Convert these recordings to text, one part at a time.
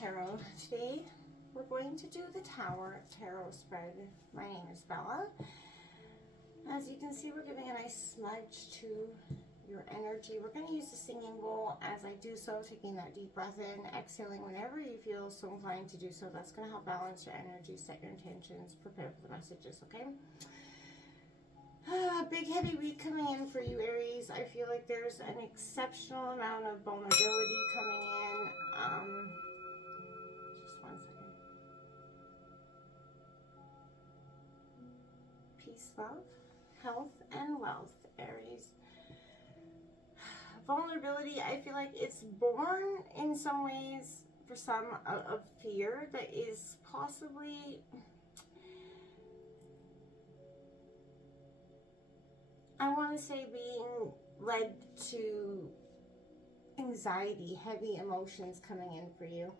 Tarot. Today we're going to do the Tower Tarot spread. My name is Bella. As you can see, we're giving a nice smudge to your energy. We're going to use the singing bowl as I do so, taking that deep breath in, exhaling whenever you feel so inclined to do so. That's going to help balance your energy, set your intentions, prepare for the messages, okay? Big heavy week coming in for you, Aries. I feel like there's an exceptional amount of vulnerability coming in. Just one second. Peace, love, health, and wealth, Aries. Vulnerability, I feel like it's born in some ways for some of fear that is possibly, I want to say, being led to anxiety, heavy emotions coming in for you.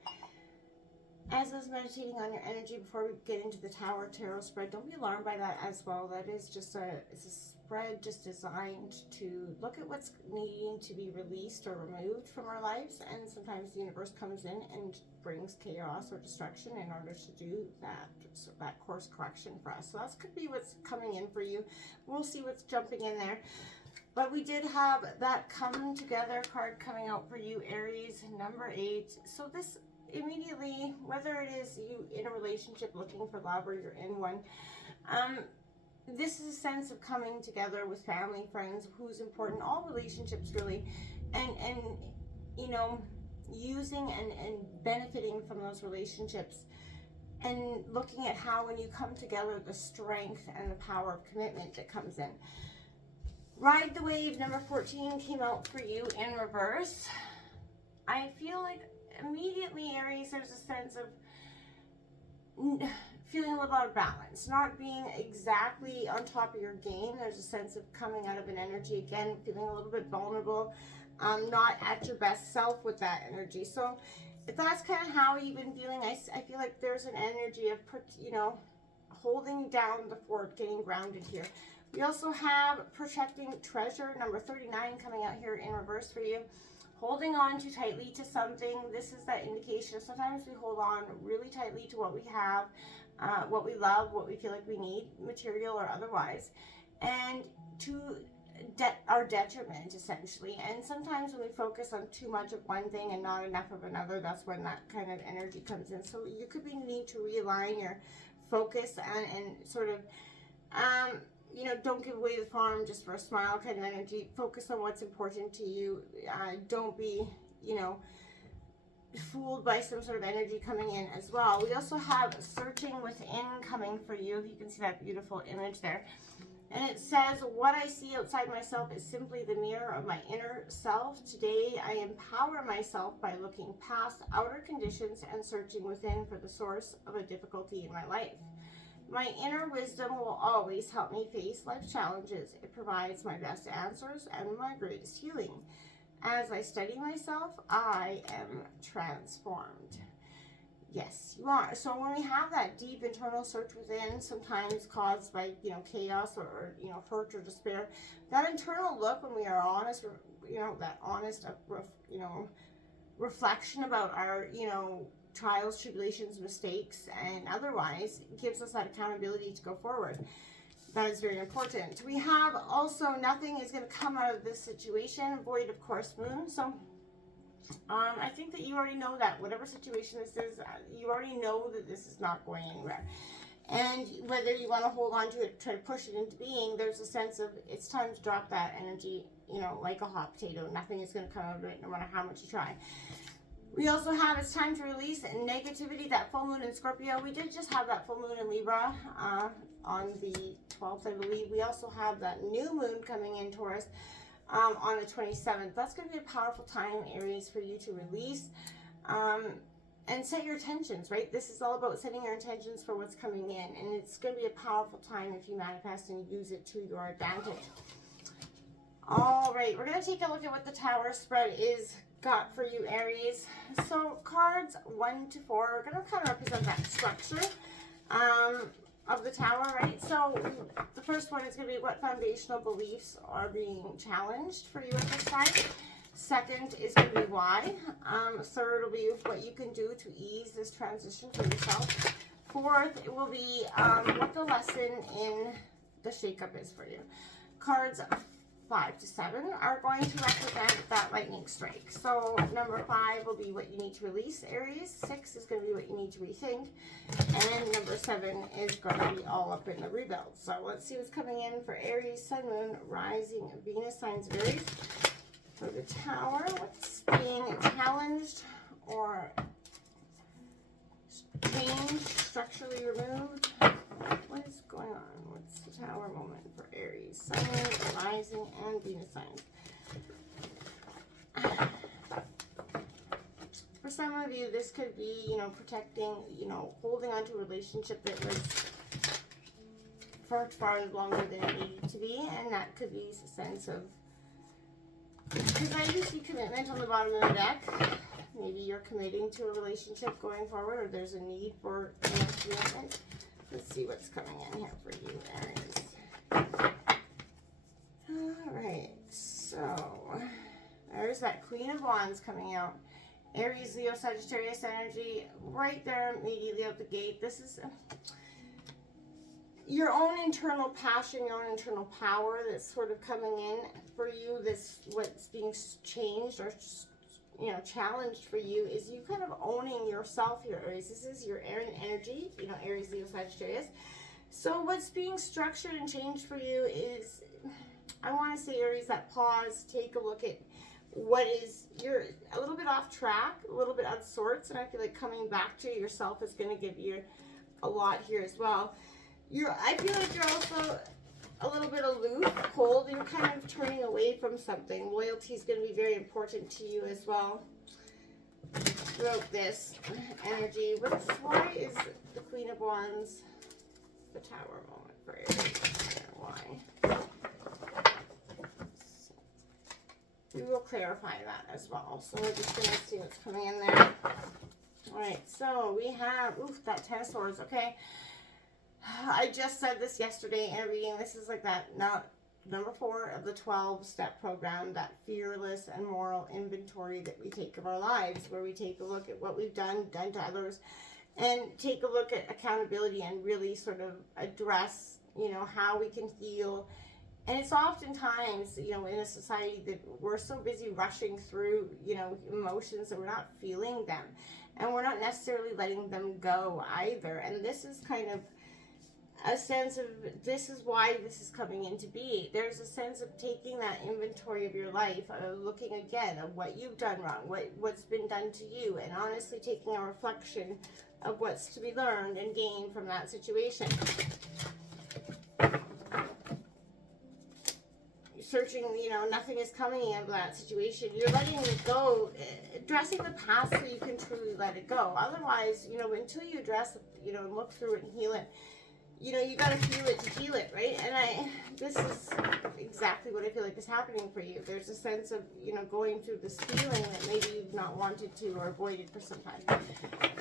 As I was meditating on your energy before we get into the Tower Tarot spread, don't be alarmed by that as well. That is just it's a spread just designed to look at what's needing to be released or removed from our lives. And sometimes the universe comes in and brings chaos or destruction in order to do that, so that course correction for us. So that could be what's coming in for you. We'll see what's jumping in there. But we did have that come together card coming out for you, Aries, number 8. So this immediately, whether it is you in a relationship looking for love or you're in one, this is a sense of coming together with family, friends, who's important, all relationships really, and you know, using and benefiting from those relationships, and looking at how when you come together, the strength and the power of commitment that comes in. Ride the Wave, number 14, came out for you in reverse. I feel like immediately, Aries, there's a sense of feeling a little out of balance, not being exactly on top of your game. There's a sense of coming out of an energy, again, feeling a little bit vulnerable, not at your best self with that energy. So if that's kind of how you've been feeling, I feel like there's an energy of, you know, holding down the fort, getting grounded here. We also have Protecting Treasure, number 39, coming out here in reverse for you. Holding on too tightly to something. This is that indication. Sometimes we hold on really tightly to what we have, what we love, what we feel like we need, material or otherwise, and to our detriment, essentially. And sometimes when we focus on too much of one thing and not enough of another, that's when that kind of energy comes in. So you could be needing to realign your focus and sort of, you know, don't give away the farm just for a smile kind of energy. Focus on what's important to you. Don't be, you know, fooled by some sort of energy coming in as well. We also have Searching Within coming for you. If you can see that beautiful image there. And it says, what I see outside myself is simply the mirror of my inner self. Today, I empower myself by looking past outer conditions and searching within for the source of a difficulty in my life. My inner wisdom will always help me face life's challenges. It provides my best answers and my greatest healing. As I study myself, I am transformed. Yes, you are. So when we have that deep internal search within, sometimes caused by, you know, chaos or you know, hurt or despair, that internal look, when we are honest, you know, that honest, you know, reflection about our, you know, trials, tribulations, mistakes, and otherwise, gives us that accountability to go forward. That is very important. We have also, nothing is going to come out of this situation, void of course, moon. So I think that you already know that whatever situation this is, you already know that this is not going anywhere. And whether you want to hold on to it, try to push it into being, there's a sense of it's time to drop that energy, you know, like a hot potato. Nothing is going to come out of it, no matter how much you try. We also have, it's time to release negativity, that full moon in Scorpio. We did just have that full moon in Libra on the 12th, I believe. We also have that new moon coming in Taurus on the 27th. That's going to be a powerful time, Aries, for you to release and set your intentions, right? This is all about setting your intentions for what's coming in. And it's going to be a powerful time if you manifest and use it to your advantage. All right, we're going to take a look at what the Tower spread is got for you, Aries. So cards 1 to 4 are going to kind of represent that structure of the Tower, right? So the first one is going to be what foundational beliefs are being challenged for you at this time. Second is going to be why. Third will be what you can do to ease this transition for yourself. Fourth, it will be what the lesson in the shakeup is for you. Cards 5 to 7 are going to represent that lightning strike. So number 5 will be what you need to release, Aries. 6 is going to be what you need to rethink. And number 7 is going to be all up in the rebuild. So let's see what's coming in for Aries, Sun, Moon, Rising, Venus, signs of Aries. For the Tower, what's being challenged or changed, structurally removed? What is going on? What's the Tower moment for Aries, Sun, Rising, and Venus signs? For some of you, this could be, you know, protecting, you know, holding on to a relationship that was for far longer than it needed to be, and that could be a sense of, because I do see commitment on the bottom of the deck. Maybe you're committing to a relationship going forward, or there's a need for, you know, commitment. Let's see what's coming in here for you, Aries. Alright, so there's that Queen of Wands coming out. Aries, Leo, Sagittarius energy right there immediately out the gate. This is your own internal passion, your own internal power that's sort of coming in for you. This, what's being changed or, you know, challenged for you is you kind of owning yourself here, Aries. This is your energy, you know, Aries, Leo, Sagittarius. So what's being structured and changed for you is, I want to say, Aries, that pause, take a look at what is, you're a little bit off track, a little bit out of sorts, and I feel like coming back to yourself is going to give you a lot here as well. I feel like you're also a little bit aloof, cold, and you're kind of turning away from something. Loyalty is going to be very important to you as well throughout this energy. Why is the Queen of Wands the Tower moment for Aries? Why? We will clarify that as well. So we're just going to see what's coming in there. All right, so we have, that 10 of Swords, okay. I just said this yesterday in a reading. This is like that number 4 of the 12-step program, that fearless and moral inventory that we take of our lives, where we take a look at what we've done to others, and take a look at accountability and really sort of address, you know, how we can heal. And it's oftentimes, you know, in a society that we're so busy rushing through, you know, emotions that we're not feeling them, and we're not necessarily letting them go either. And this is kind of a sense of, this is why this is coming into being. There's a sense of taking that inventory of your life, looking again at what you've done wrong, what's been done to you, and honestly taking a reflection of what's to be learned and gained from that situation. Searching, you know, nothing is coming of that situation. You're letting it go, addressing the past so you can truly let it go. Otherwise, you know, until you address it, you know, and look through it and heal it, you know, you got to feel it to heal it, right? And this is exactly what I feel like is happening for you. There's a sense of, you know, going through this feeling that maybe you've not wanted to or avoided for some time.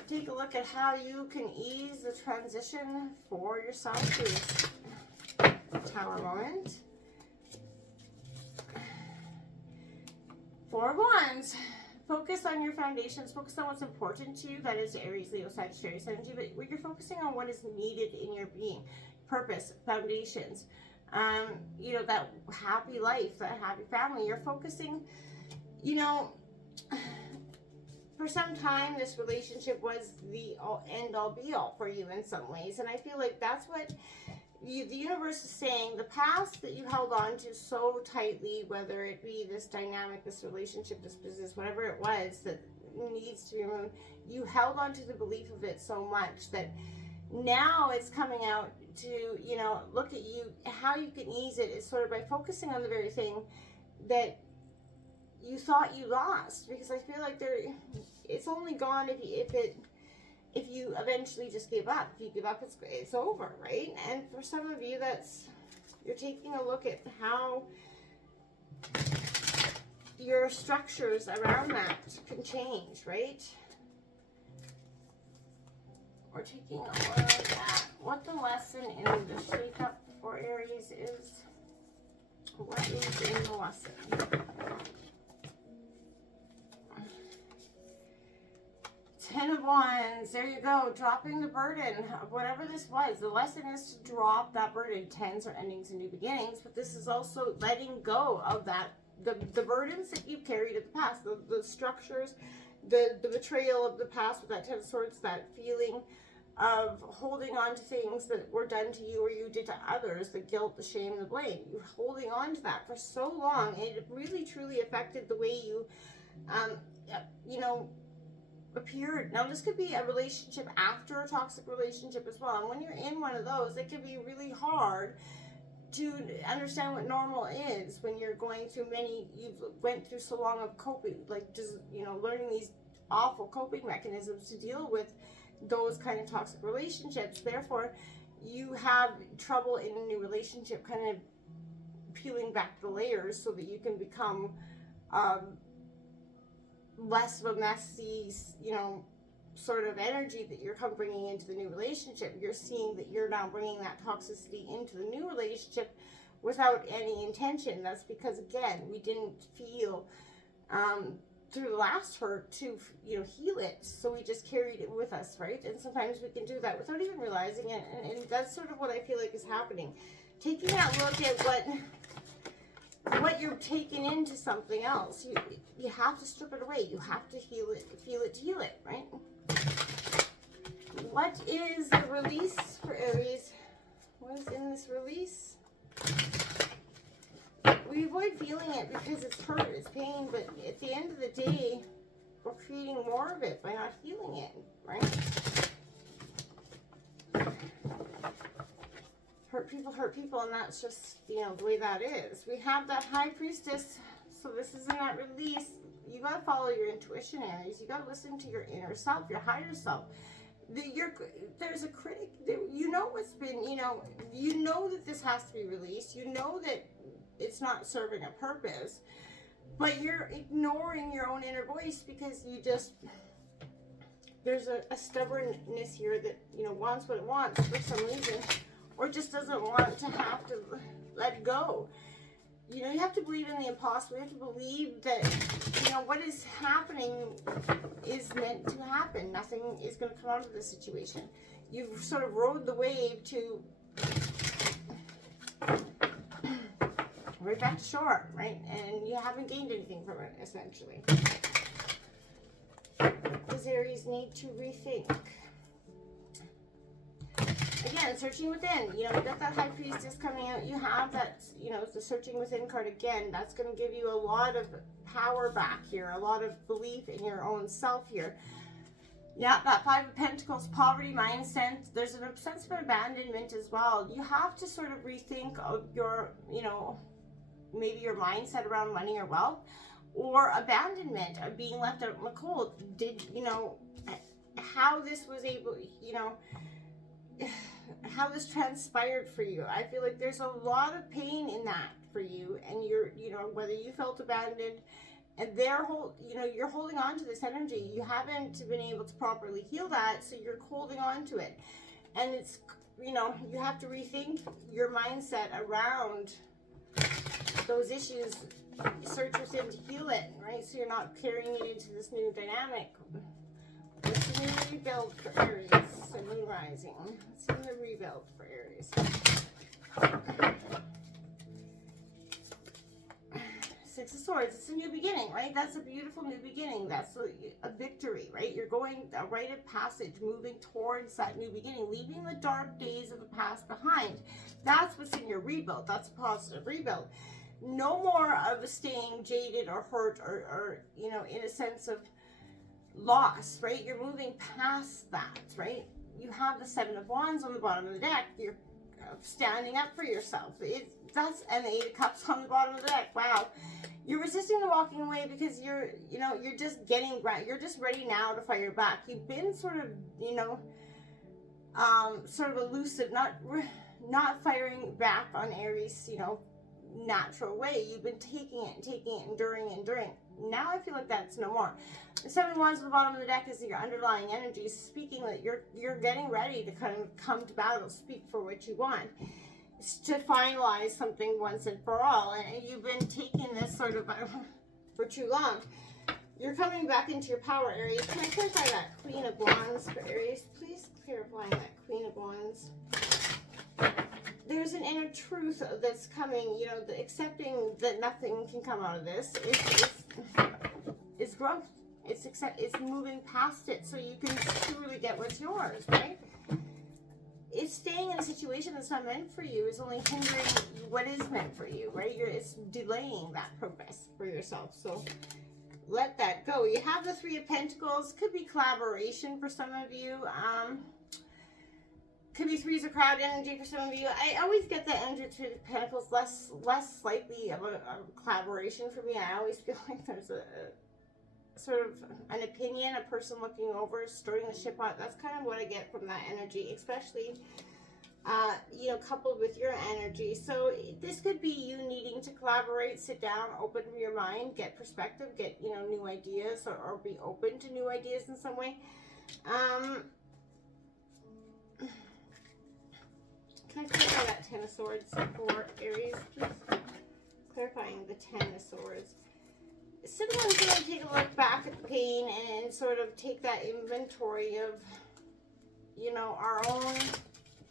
Take a look at how you can ease the transition for yourself through this Tower moment. 4 of Wands. Focus on your foundations. Focus on what's important to you. That is Aries, Leo, Sagittarius energy. But you're focusing on what is needed in your being. Purpose, foundations. You know, that happy life, that happy family. You're focusing, you know, for some time this relationship was the end-all be-all for you in some ways. And I feel like that's what the universe is saying. The past that you held on to so tightly, whether it be this dynamic, this relationship, this business, whatever it was that needs to be removed, you held on to the belief of it so much that now it's coming out to, you know, look at you, how you can ease it is sort of by focusing on the very thing that you thought you lost. Because I feel like it's only gone if you eventually just give up. If you give up, it's over, right? And for some of you, you're taking a look at how your structures around that can change, right? We're taking a look at what the lesson in the shake-up for Aries is. What is in the lesson? Wands, there you go, dropping the burden of whatever this was. The lesson is to drop that burden. Tens are endings and new beginnings, but this is also letting go of that, the burdens that you've carried in the past, the structures, the betrayal of the past with that Ten of Swords, that feeling of holding on to things that were done to you or you did to others, the guilt, the shame, the blame. You're holding on to that for so long, and it really truly affected the way you, you know, appeared. Now, this could be a relationship after a toxic relationship as well. And when you're in one of those, it can be really hard to understand what normal is when you're going through you've went through so long of coping, like just, you know, learning these awful coping mechanisms to deal with those kind of toxic relationships. Therefore, you have trouble in a new relationship kind of peeling back the layers so that you can become less of a messy, you know, sort of energy that you're bringing into the new relationship. You're seeing that you're now bringing that toxicity into the new relationship without any intention. That's because, again, we didn't feel through the last hurt to, you know, heal it, so we just carried it with us, right? And sometimes we can do that without even realizing it, and that's sort of what I feel like is happening. Taking that look at what you're taking into something else, you have to strip it away. You have to heal it, feel it to heal it, right? What is the release for Aries? What is in this release? We avoid feeling it because it's hurt, it's pain, but at the end of the day, we're creating more of it by not healing it, right? Hurt people, and that's just, you know, the way that is. We have that High Priestess, so this is in that release. You got to follow your intuition, Aries. You got to listen to your inner self, your higher self. There's a critic, you know what's been, you know that this has to be released. You know that it's not serving a purpose, but you're ignoring your own inner voice because there's a stubbornness here that, you know, wants what it wants for some reason, or just doesn't want to have to let go. You know, you have to believe in the impossible. You have to believe that, you know, what is happening is meant to happen. Nothing is going to come out of this situation. You've sort of rode the wave to right back to shore, right? And you haven't gained anything from it, essentially. Does Aries need to rethink? Again, searching within. You know, you got that High Priestess coming out. You have that, you know, the searching within card again. That's going to give you a lot of power back here, a lot of belief in your own self here. Yeah, that Five of Pentacles, poverty mindset. There's a sense of abandonment as well. You have to sort of rethink of your, you know, maybe your mindset around money or wealth, or abandonment of being left out in the cold. Did, you know, how this was able, you know, how this transpired for you. I feel like there's a lot of pain in that for you, and you're, you know, whether you felt abandoned, and you're holding on to this energy. You haven't been able to properly heal that, so you're holding on to it. And it's, you know, you have to rethink your mindset around those issues. Search within to heal it, right? So you're not carrying it into this new dynamic. What's the new rebuild for Aries? So moon rising. What's in the rebuild for Aries? Six of Swords. It's a new beginning, right? That's a beautiful new beginning. That's a victory, right? You're going a rite of passage, moving towards that new beginning, leaving the dark days of the past behind. That's what's in your rebuild. That's a positive rebuild. No more of staying jaded or hurt or you know, in a sense of loss, right? You're moving past that, right? You have the Seven of Wands on the bottom of the deck. You're standing up for yourself. And the Eight of Cups on the bottom of the deck. Wow. You're resisting the walking away because you're just you're just ready now to fire back. You've been sort of, you know, sort of elusive, not firing back on Aries, you know, natural way. You've been taking it, enduring. Now I feel like that's no more. The Seven of Wands at the bottom of the deck is your underlying energy, speaking that you're getting ready to kind of come to battle, speak for what you want, to finalize something once and for all. And you've been taking this sort of for too long. You're coming back into your power, Aries. Can I clarify that Queen of Wands for Aries? Please clarify that Queen of Wands. There's an inner truth that's coming, you know, accepting that nothing can come out of this is growth. It's moving past it so you can truly get what's yours, right? It's staying in a situation that's not meant for you is only hindering what is meant for you, right? It's delaying that progress for yourself. So let that go. You have the Three of Pentacles. Could be collaboration for some of you. Could be Threes of Crowd energy for some of you. I always get that energy of Three of Pentacles less likely of a collaboration for me. I always feel like there's a sort of an opinion, a person looking over, stirring the ship out. That's kind of what I get from that energy, especially you know, coupled with your energy. So this could be you needing to collaborate, sit down, open your mind, get perspective, get, you know, new ideas, or be open to new ideas in some way. Can I clarify that Ten of Swords for Aries, please? Clarifying the Ten of Swords. Someone's going to take a look back at the pain and sort of take that inventory of, you know, our own,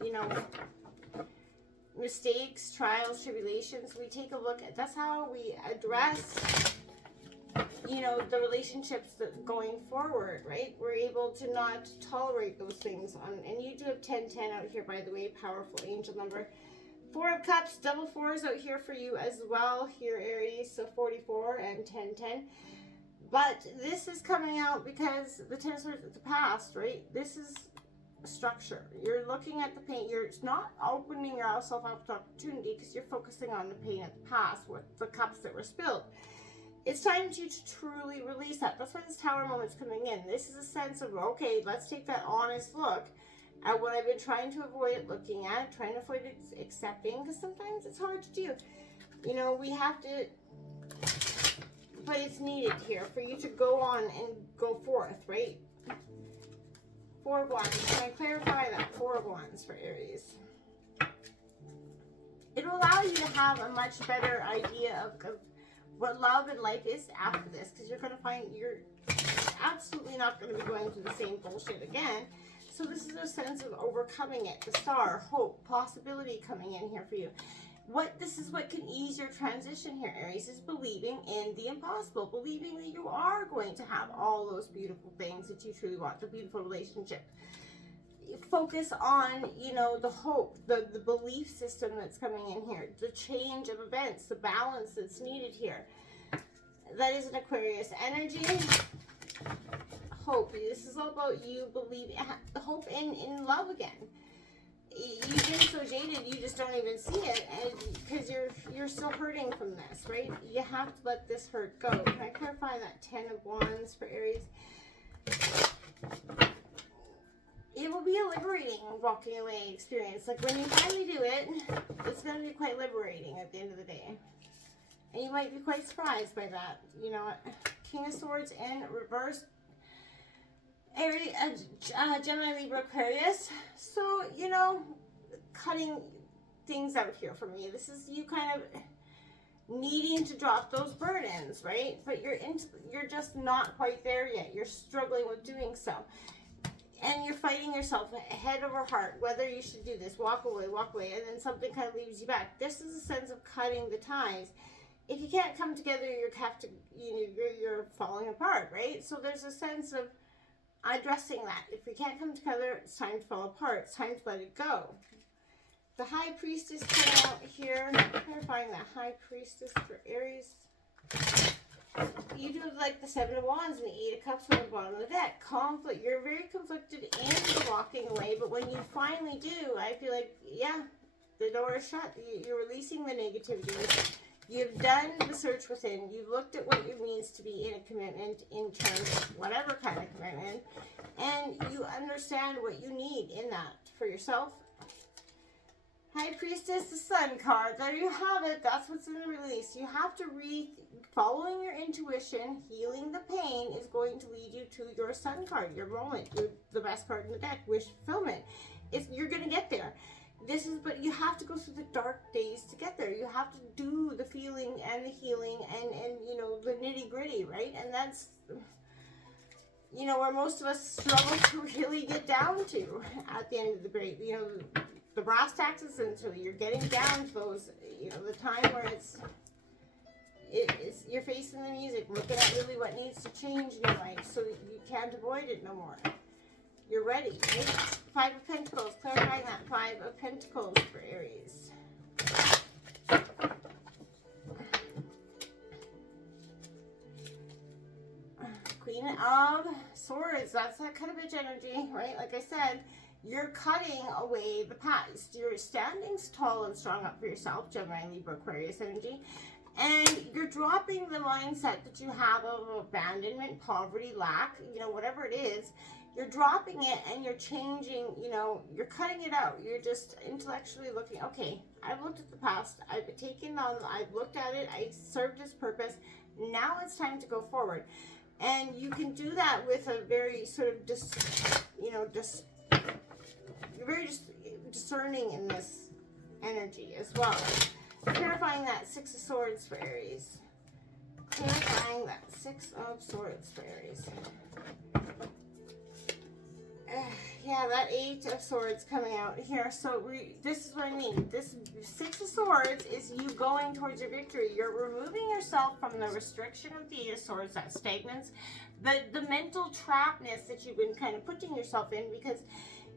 you know, mistakes, trials, tribulations. We take a look at, that's how we address, you know, the relationships that going forward, right? We're able to not tolerate those things. And you do have 1010 out here, by the way, powerful angel number. Four of Cups, double fours out here for you as well here, Aries. So 44 and 1010. But this is coming out because the Ten of Swords is the past, right? This is structure. You're looking at the pain. You're not opening yourself up to opportunity because you're focusing on the pain of the past with the cups that were spilled. It's time to truly release that. That's why this Tower moment's coming in. This is a sense of, okay, let's take that honest look at what I've been trying to avoid looking at, trying to avoid accepting, because sometimes it's hard to do. You know, we have to, but it's needed here for you to go on and go forth, right? Four of Wands. Can I clarify that Four of Wands for Aries? It'll allow you to have a much better idea of what love and life is after this, because you're going to find you're absolutely not going to be going through the same bullshit again. So this is a sense of overcoming it. The Star, hope, possibility coming in here for you. This is what can ease your transition here, Aries, is believing in the impossible, believing that you are going to have all those beautiful things that you truly want, the beautiful relationship. Focus on, you know, the hope, the belief system that's coming in here, the change of events, the balance that's needed here. That is an Aquarius energy. Hope. This is all about you believe, hope in love again. You've been so jaded, you just don't even see it, and because you're still hurting from this, right? You have to let this hurt go. Can I clarify that Ten of Wands for Aries? It will be a liberating walking away experience. Like when you finally do it, it's going to be quite liberating at the end of the day. And you might be quite surprised by that. You know, King of Swords in reverse. Aries, Gemini, Libra, Aquarius. So, you know, cutting things out here for me. This is you kind of needing to drop those burdens, right? But you're just not quite there yet. You're struggling with doing so. And you're fighting yourself head over heart, whether you should do this, walk away, and then something kind of leaves you back. This is a sense of cutting the ties. If you can't come together, you're falling apart, right? So there's a sense of addressing that. If we can't come together, it's time to fall apart. It's time to let it go. The High Priestess coming out here, clarifying that High Priestess for Aries. You do like the Seven of Wands and the Eight of Cups on the bottom of the deck. Conflict. You're very conflicted in the walking away, but when you finally do, I feel like, yeah, the door is shut. You're releasing the negativity. You've done the search within. You've looked at what it means to be in a commitment in terms of whatever kind of commitment, and you understand what you need in that for yourself. High Priestess, the Sun card. There you have it. That's what's in the release. You have to following your intuition, healing the pain is going to lead you to your Sun card, your moment, the best card in the deck, wish fulfillment. You're going to get there. but you have to go through the dark days to get there. You have to do the feeling and the healing and you know, the nitty gritty, right? And that's, you know, where most of us struggle to really get down to at the end of the day. You know, the brass taxes until you're getting down to those, you know, the time where it's you're facing the music, looking at really what needs to change in your life so that you can't avoid it no more. You're ready, right? Five of Pentacles, clarifying that Five of Pentacles for Aries. Queen of Swords, that's that kind of bitch energy, right? Like I said, you're cutting away the past. You're standing tall and strong up for yourself, Gemini, Libra, Aquarius energy. And you're dropping the mindset that you have of abandonment, poverty, lack, you know, whatever it is. You're dropping it and you're changing, you know, you're cutting it out. You're just intellectually looking, okay, I've looked at the past. I've I've looked at it. I served its purpose. Now it's time to go forward. And you can do that with a very sort of, you're very discerning in this energy as well. Clarifying that Six of Swords for Aries. Clarifying that Six of Swords for Aries. Yeah, that Eight of Swords coming out here. So this is what I mean. This Six of Swords is you going towards your victory. You're removing yourself from the restriction of the Eight of Swords, that stagnance, the mental trapness that you've been kind of putting yourself in because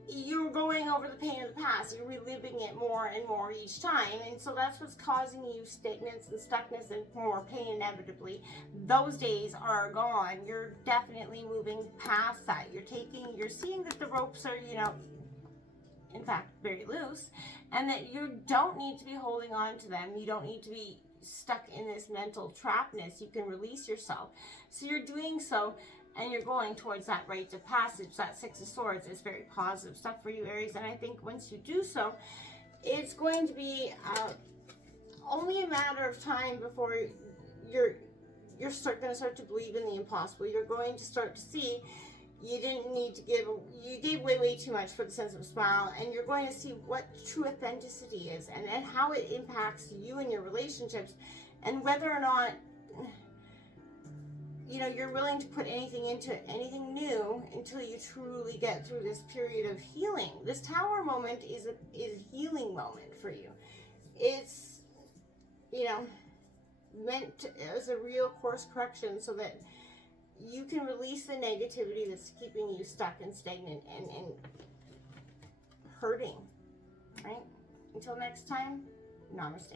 you're going over the pain of the past. You're reliving it more and more each time. And so that's what's causing you stagnance and stuckness and more pain inevitably. Those days are gone. You're definitely moving past that. You're seeing that the ropes are, you know, in fact, very loose. And that you don't need to be holding on to them. You don't need to be stuck in this mental trapness. You can release yourself. So you're doing so. And you're going towards that rite of passage. That Six of Swords is very positive stuff for you, Aries. And I think once you do so, it's going to be only a matter of time before you're going to start to believe in the impossible. You're going to start to see you didn't need to you gave away way too much for the sense of smile. And you're going to see what true authenticity is and how it impacts you and your relationships and whether or not, you know, you're willing to put anything into anything new until you truly get through this period of healing. This Tower moment is a healing moment for you. It's, you know, meant as a real course correction so that you can release the negativity that's keeping you stuck and stagnant and hurting, right? Until next time, namaste.